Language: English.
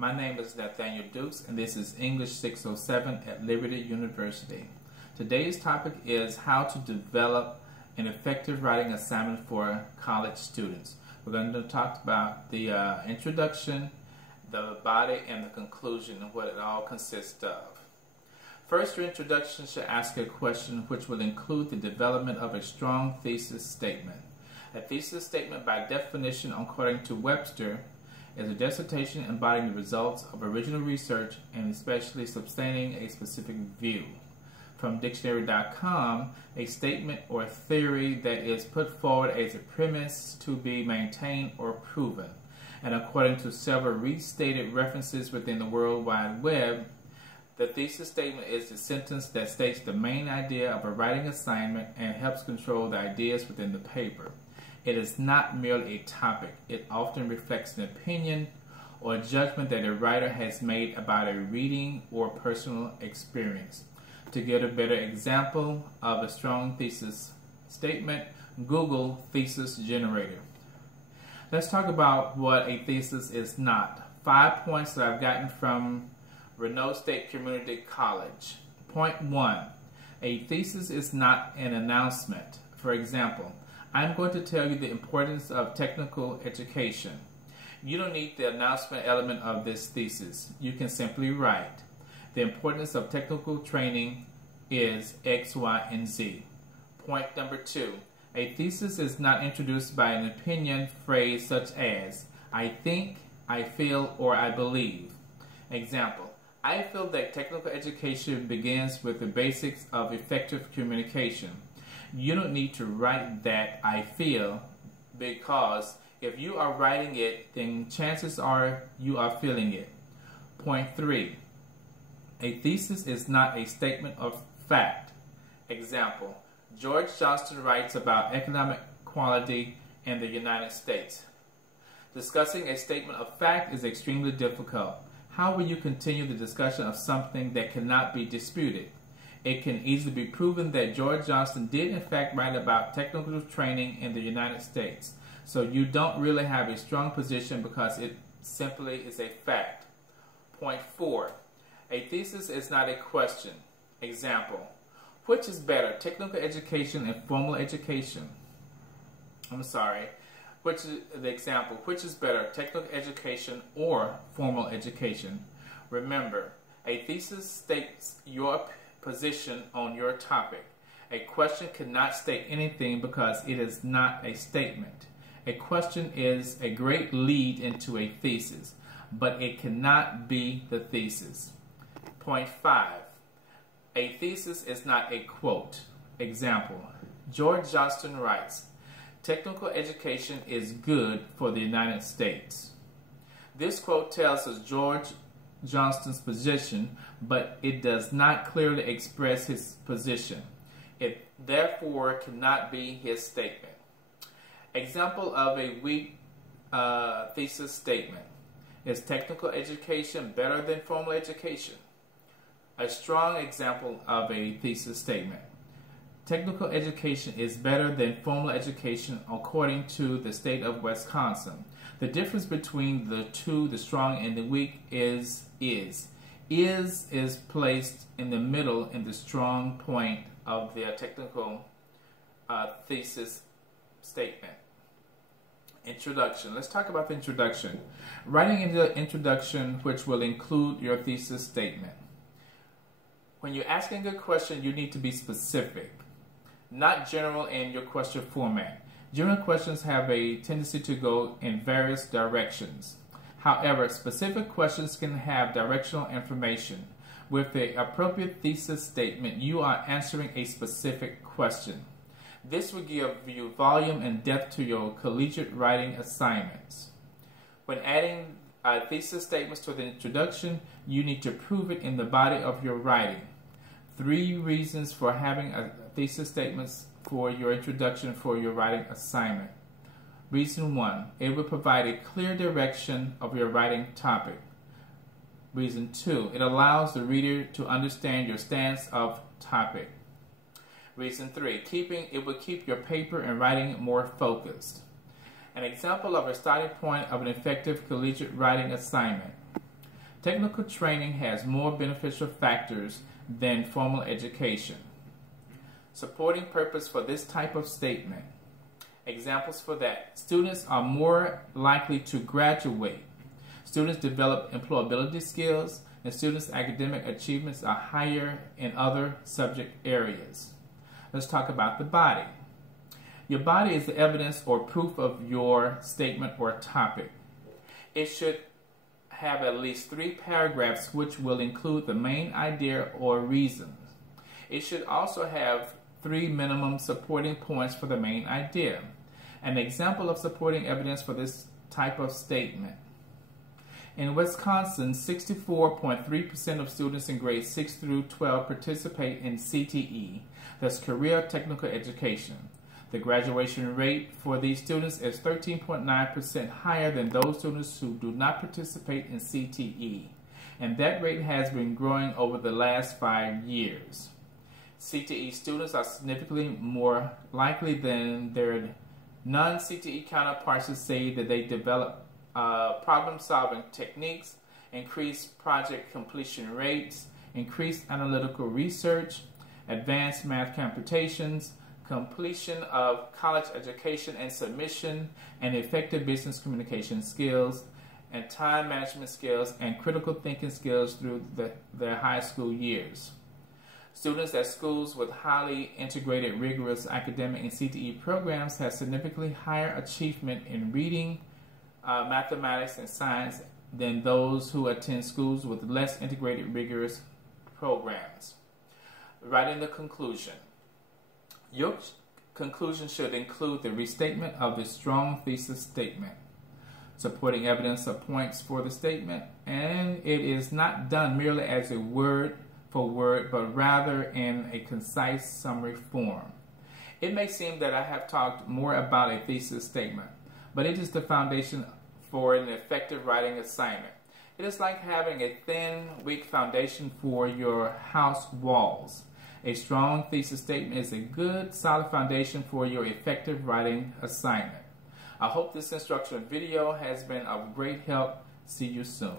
My name is Nathaniel Dukes, and this is English 607 at Liberty University. Today's topic is how to develop an effective writing assignment for college students. We're going to talk about the introduction, the body, and the conclusion, and what it all consists of. First, your introduction should ask a question which will include the development of a strong thesis statement. A thesis statement, by definition, according to Webster, is a dissertation embodying the results of original research and especially sustaining a specific view. From dictionary.com, a statement or theory that is put forward as a premise to be maintained or proven. And according to several restated references within the World Wide Web, the thesis statement is the sentence that states the main idea of a writing assignment and helps control the ideas within the paper. It is not merely a topic. It often reflects an opinion or judgment that a writer has made about a reading or personal experience. To get a better example of a strong thesis statement, Google Thesis Generator. Let's talk about what a thesis is not. 5 points that I've gotten from Renault State Community College. Point 1. A thesis is not an announcement. For example, I'm going to tell you the importance of technical education. You don't need the announcement element of this thesis. You can simply write, the importance of technical training is X, Y, and Z. Point number 2. A thesis is not introduced by an opinion phrase such as, I think, I feel, or I believe. Example, I feel that technical education begins with the basics of effective communication. You don't need to write that I feel, because if you are writing it, then chances are you are feeling it. Point 3. A thesis is not a statement of fact. Example, George Johnston writes about economic equality in the United States. Discussing a statement of fact is extremely difficult. How will you continue the discussion of something that cannot be disputed? It can easily be proven that George Johnston did in fact write about technical training in the United States. So you don't really have a strong position because it simply is a fact. Point 4. A thesis is not a question. Example, which is better, technical education and formal education? Which is the example, which is better, technical education or formal education? Remember, a thesis states your position on your topic. A question cannot state anything because it is not a statement. A question is a great lead into a thesis, but it cannot be the thesis. Point 5. A thesis is not a quote. Example, George Johnston writes, technical education is good for the United States. This quote tells us George Johnston's position, but it does not clearly express his position. It therefore cannot be his statement. Example of a weak thesis statement. Is technical education better than formal education? A strong example of a thesis statement. Technical education is better than formal education according to the state of Wisconsin. The difference between the two, the strong and the weak, is placed in the middle in the strong point of their technical thesis statement. Introduction. Let's talk about the introduction. Writing in the introduction, which will include your thesis statement. When you're asking a question, you need to be specific, not general in your question format. General questions have a tendency to go in various directions. However, specific questions can have directional information. With the appropriate thesis statement, you are answering a specific question. This will give you volume and depth to your collegiate writing assignments. When adding thesis statements to the introduction, you need to prove it in the body of your writing. 3 reasons for having a thesis statements for your introduction for your writing assignment. Reason 1, it will provide a clear direction of your writing topic. Reason 2, it allows the reader to understand your stance of topic. Reason 3, it will keep your paper and writing more focused. An example of a starting point of an effective collegiate writing assignment. Technical training has more beneficial factors than formal education. Supporting purpose for this type of statement. Examples for that. Students are more likely to graduate. Students develop employability skills, and students' academic achievements are higher in other subject areas. Let's talk about the body. Your body is the evidence or proof of your statement or topic. It should have at least 3 paragraphs which will include the main idea or reasons. It should also have 3 minimum supporting points for the main idea. An example of supporting evidence for this type of statement. In Wisconsin, 64.3% of students in grades 6 through 12 participate in CTE, that's Career Technical Education. The graduation rate for these students is 13.9% higher than those students who do not participate in CTE, and that rate has been growing over the last 5 years. CTE students are significantly more likely than their non-CTE counterparts to say that they develop problem-solving techniques, increased project completion rates, increased analytical research, advanced math computations, completion of college education and submission, and effective business communication skills, and time management skills, and critical thinking skills through their high school years. Students at schools with highly integrated, rigorous academic and CTE programs have significantly higher achievement in reading, mathematics, and science than those who attend schools with less integrated, rigorous programs. Writing the conclusion. Your conclusion should include the restatement of the strong thesis statement, supporting evidence of points for the statement, and it is not done merely as a word for word, but rather in a concise summary form. It may seem that I have talked more about a thesis statement, but it is the foundation for an effective writing assignment. It is like having a thin, weak foundation for your house walls. A strong thesis statement is a good, solid foundation for your effective writing assignment. I hope this instructional video has been of great help. See you soon.